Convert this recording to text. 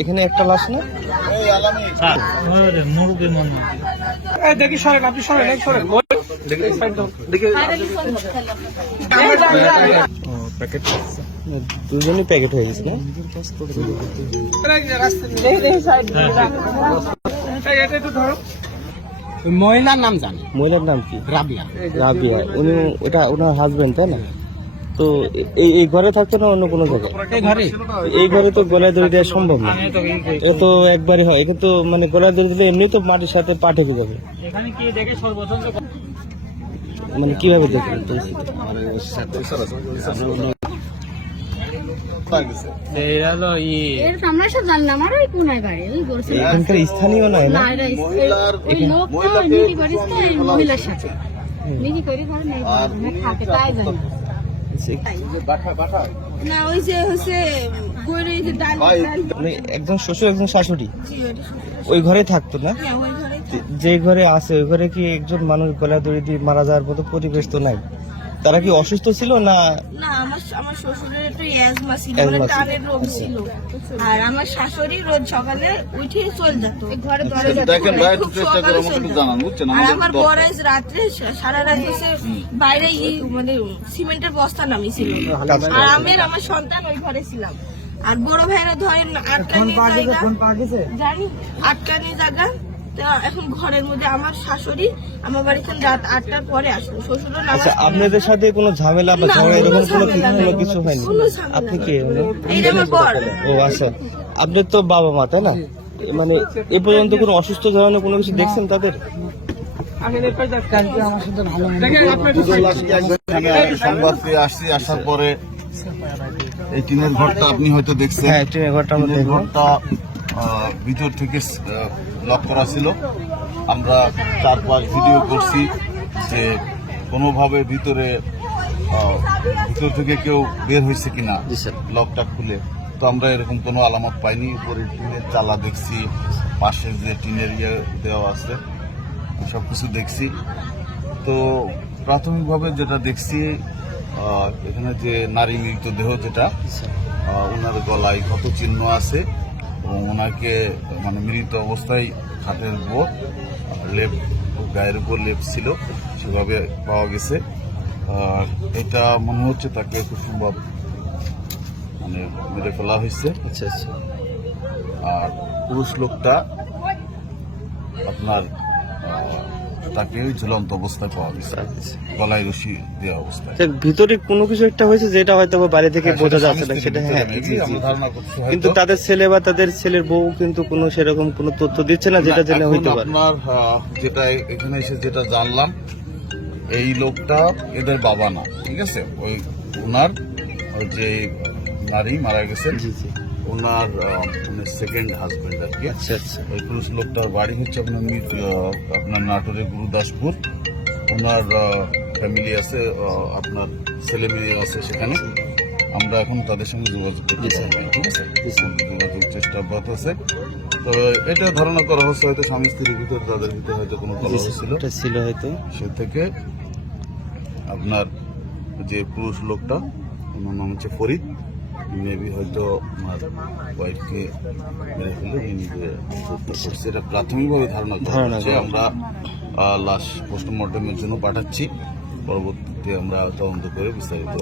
এখানে একটা লাশ না? দেখি সরেন, আপনি সরেন, প্যাকেট দুজনই প্যাকেট হয়ে গেছে না? মহিলার নাম জানি। মহিলার নাম কি? রাবিয়া। রাবিয়া। উনি ওটা ওনার হাজবেন্ড তাই না? তো এই ঘরে থাকতো না অন্য কোনো জায়গায়? এই ঘরে তো গলায় দড়ি দেওয়া সম্ভব না, এটা তো একবারই হয়। কিন্তু মানে গলায় দড়ি দিলে এমনি তো মাটির সাথে পা ঠেকে যাবে। মানে কিভাবে দেখবেন এখানকার স্থানীয় নয় না? একজন শ্বশুর একজন শাশুড়ি ওই ঘরে থাকতো না? যে ঘরে আছে ওই ঘরে কি একজন মানুষ গলা দড়ি দিয়ে মারা যাওয়ার মতো পরিবেশ তো নাই? তারা কি অসুস্থ ছিল না? না, আমার শ্বশুরের একটু অ্যাজমা ছিল, টানের রোগ ছিল। আর আমার শাশুড়ি রোজ সকালে উঠে চলে যেত ঘরে দরজা আর আমার বড়াইজ রাত্রে সারা রাত বসে বাইরে মানে সিমেন্টের বস্তা নামিয়েছিল। আর আমি আমার সন্তান ওই ঘরে ছিলাম। আর বড় ভাইরা ধরেন আটকানি জায়গা। এখন ঘরের মধ্যে আমার শাশুড়ি আমার বাড়িতে রাত 8টার পরে আসলো। শ্বশুর আপনাদের সাথে কোনো ঝামেলা বা ঝগড়া এরকম কোনো কিছু হয়নি? আপনি কি? ও আচ্ছা, আপনার তো বাবা মা তাই না? মানে এ পর্যন্ত কোনো অসুস্থ ধরনের কোনো কিছু দেখছেন তাদের? সংবাদ পেয়ে আসছি, আসার পরে এই টিনের ঘরটা আপনি হয়তো দেখছেন। হ্যাঁ, টিনের ঘরটা ভিতর থেকে লক করা ছিল। আমরা 4-5 ভিডিও করছি যে কোনোভাবে ভিতর থেকে কেউ বের হয়েছে কিনা লকটা খুলে। তো আমরা এরকম কোনো আলামত পাইনি। উপরে টিনের চালা দেখছি, পাশে যে টিনের দেওয়া আছে সব কিছু দেখছি। তো প্রাথমিকভাবে যেটা দেখছি এখানে যে নারী মৃতদেহ যেটা, ওনার গলায় ক্ষত চিহ্ন আছে এবং ওনাকে মানে মৃত অবস্থায় খাটের উপর লেপ, গায়ের উপর লেপ ছিল সেভাবে পাওয়া গেছে। এটা মনে হচ্ছে তাকে খুব সম্ভব মানে মেরে ফেলা হয়েছে। আচ্ছা আচ্ছা। আর পুরুষ লোকটা আপনার তাকে ঝুলন্ত অবস্থায় পাওয়া গেছে, গলায় রশি দেওয়া অবস্থায়। ভিতরে কোনো কিছু একটা হয়েছে যেটা হয়তো বাইরে থেকে বোঝা যাচ্ছে না সেটা। হ্যাঁ, কিন্তু তাদের ছেলে বা তাদের ছেলের বউ কিন্তু কোনো সেরকম কোনো তথ্য দিচ্ছে না যেটা জেনে হইতে পারে। আপনার যেটা এখানে এসে যেটা জানলাম, এই লোকটা এদের বাবা না, ঠিক আছে? ওই ওনার যে নারী মারা গেছেন ওনার সেকেন্ড হাজবেন্ড আর কি। আচ্ছা আচ্ছা। ওই পুরুষ লোকটার বাড়ি হচ্ছে আপনার নাটোরের গুরুদাসপুর। ওনার ফ্যামিলি আছে, আপনার ছেলে মেয়ে আছে সেখানে। আমরা এখন তাদের সঙ্গে যোগাযোগ করতে পারবো, ঠিক আছে? যোগাযোগ চেষ্টা অব্যাহত আছে। তো এটা ধারণা করা হচ্ছে হয়তো স্বামী স্ত্রীর ভিতরে তাদের ভিতরে হয়তো কোনো কলহ ছিল হয়তো। সে থেকে আপনার যে পুরুষ লোকটা ওনার নাম হচ্ছে ফরিদ, মেবি হয়তো আমার ওয়াইফকে মেরে ফেলে নিজে করছে। এটা প্রাথমিকভাবে ধারণা হচ্ছে। আমরা লাশ পোস্টমর্টমের জন্য পাঠাচ্ছি, পরবর্তীতে আমরা তদন্ত করে বিস্তারিত।